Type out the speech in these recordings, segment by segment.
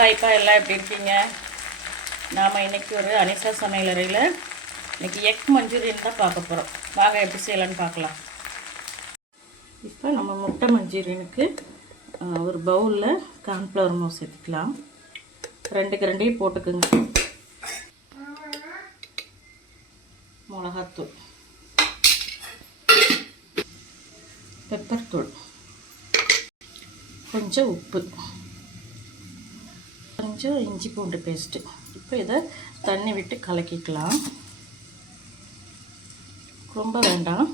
ஹாய்ப்பா, எல்லாம் எப்படி இருக்கீங்க? நாம் இன்றைக்கி ஒரு அனிஷா சமையலறையில் இன்றைக்கி எக் மஞ்சூரியன் தான் பார்க்க போகிறோம். வாங்க எப்படி செய்யலான்னு பார்க்கலாம். இப்போ நம்ம முட்டை மஞ்சூரியனுக்கு ஒரு பவுலில் கார்ன்ஃப்ளவர் மாவு சேர்த்துக்கலாம். 2 கரண்டியும் போட்டுக்குங்க. மிளகாத்தூள், பெப்பர் தூள், கொஞ்சம் உப்பு, கொஞ்சம் இஞ்சி பூண்டு பேஸ்ட்டு. இப்போ இதை தண்ணி விட்டு கலக்கிக்கலாம். ரொம்ப வேண்டாம்.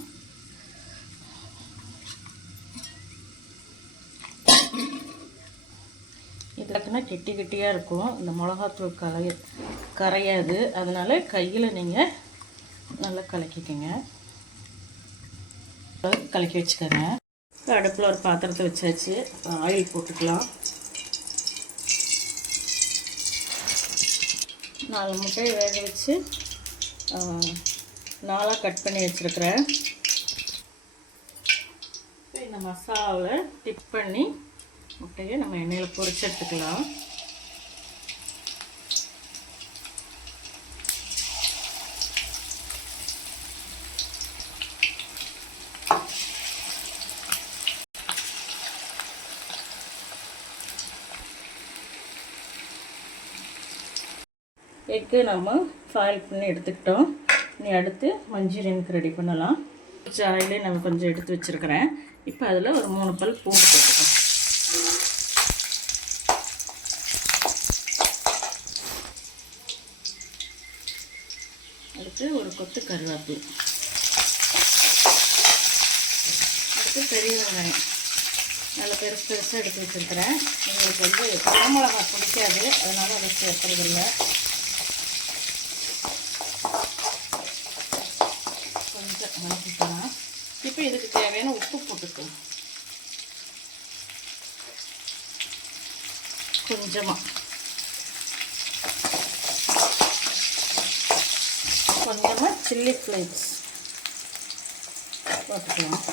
இதுக்குன்னா கெட்டி கெட்டியாக இருக்கும். இந்த மிளகாத்தூள் கரையாது. அதனால் கையில் நீங்கள் நல்லா கலக்கிக்கங்க. கலக்கி வச்சுக்கோங்க. அடுப்பில் ஒரு பாத்திரத்தை வச்சாச்சு. ஆயில் போட்டுக்கலாம். 4 முட்டையை வேக வச்சு 4ஆக கட் பண்ணி வச்சுருக்கிறேன். இப்போ இந்த மசாலாவில் டிப் பண்ணி முட்டையை நம்ம எண்ணெயில் பொரிச்சு எடுத்துக்கலாம். எக்கு நம்ம ஃபாயில் பண்ணி எடுத்துக்கிட்டோம். இனி அடுத்து மஞ்சூரியனுக்கு ரெடி பண்ணலாம். ஆயிலே நம்ம கொஞ்சம் எடுத்து வச்சுருக்கிறேன். இப்போ அதில் ஒரு 3 பல் பூண்டு போட்டுக்கலாம். அடுத்து ஒரு கொத்து கருவேப்பிலை, அடுத்து பெரிய வெங்காயம் நல்லா பெருசு பெருசாக எடுத்து வச்சுருக்கிறேன். எங்களுக்கு வந்து மிளகா பிடிக்காது, அதனால் அதை சேர்த்துறதில்லை. கொஞ்சம் வதக்கிக்கலாம். இப்போ இதுக்கு தேவையான உப்பு போட்டுக்கலாம். கொஞ்சமாக சில்லி ஃப்ளேக்ஸ் போட்டுக்கலாம்.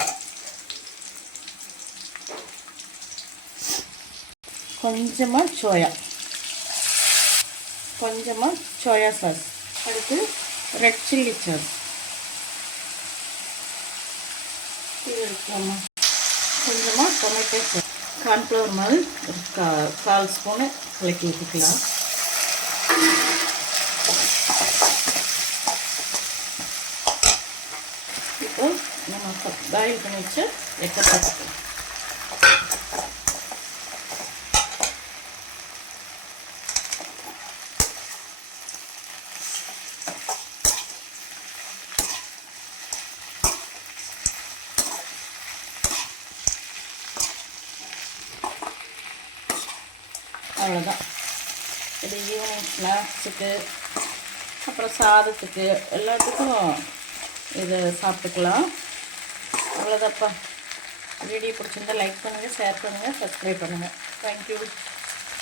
கொஞ்சமாக சோயா சாஸ், அடுத்து ரெட் சில்லி சாஸ் எடுக்கலாமா. கொஞ்சமாக டொமேட்டோ சாஸ், கார்ன்ஃப்ளவர் மாதிரி ஒரு 1/4 ஸ்பூனு கலக்கி ஊற்றிக்கலாம். இப்போ நம்ம பாயில் பண்ணி வச்சு எக்க பார்த்துக்கலாம். அவ்வளோதான். இது ஈவினிங் ஸ்நாக்ஸுக்கு, அப்புறம் சாதத்துக்கு, எல்லாத்துக்கும் இதை சாப்பிட்டுக்கலாம். அவ்வளோதான்ப்பா. வீடியோ பிடிச்சிருந்தா லைக் பண்ணுங்கள், ஷேர் பண்ணுங்கள், சப்ஸ்கிரைப் பண்ணுங்கள். தேங்க்யூ.